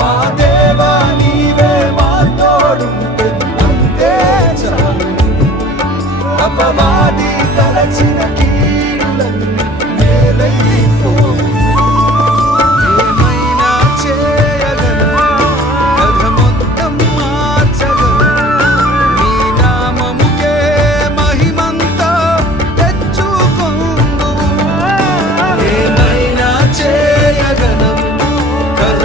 మా దేవా నీవే మా తోడుంటే అంతే చాలు. అపవాది తలచిన కీడులన్నీ మేలైపోవు. ఏమైనా చేయగలను, కథ మొత్తం మార్చగలను. నీ నామముకే మహిమంతా తెచ్చుకొందువు. ఏమైనా చేయగలను, కథ